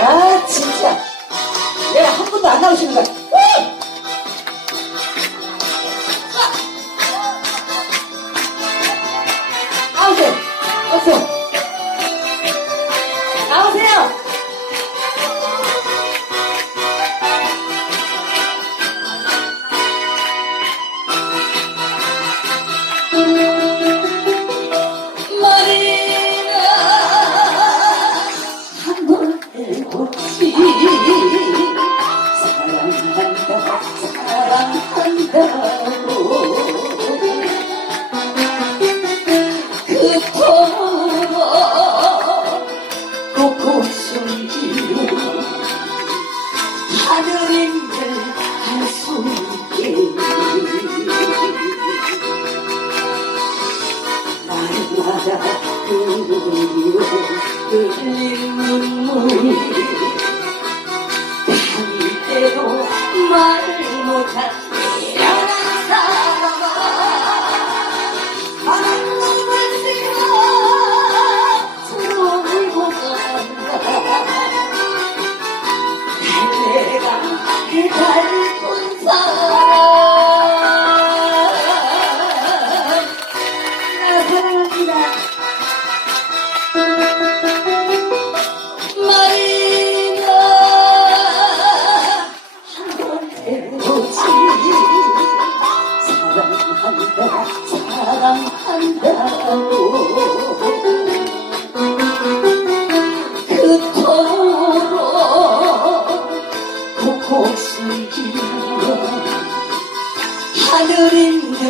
아, 진짜. 왜 한 번도 안 나오시는 거야? 어서. 나오세요. 흘린 눈물이 밤이대로 말 못한 미련한 사람아 바람 눈물 띠어 서로 울고 간다 내가 해달픈 사람 나 사랑합니다 사랑한다 사랑한다고 그토록 곳곳을 기워 하늘인들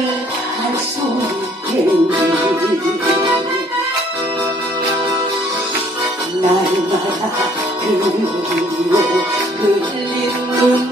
알수 있게 날마다 그리워 눈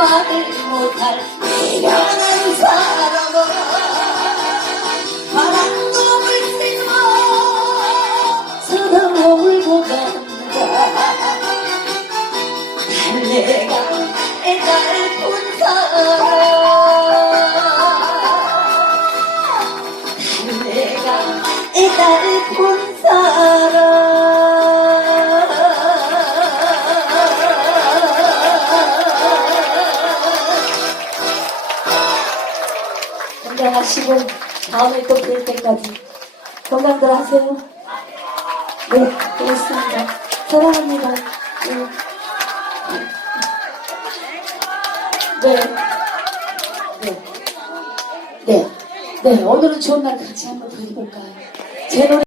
말을 못할 미련한 사람아 바람 눈물 띠고 서로 울고 간다 달래가 애달픈 사람. 달래가 애달픈 건강하시고 다음에 또 뵐 때까지 건강들 하세요. 네, 고맙습니다. 사랑합니다. 네. 네. 네. 네. 네. 오늘은 좋은 날 같이 한번 부르볼까요? 제 노래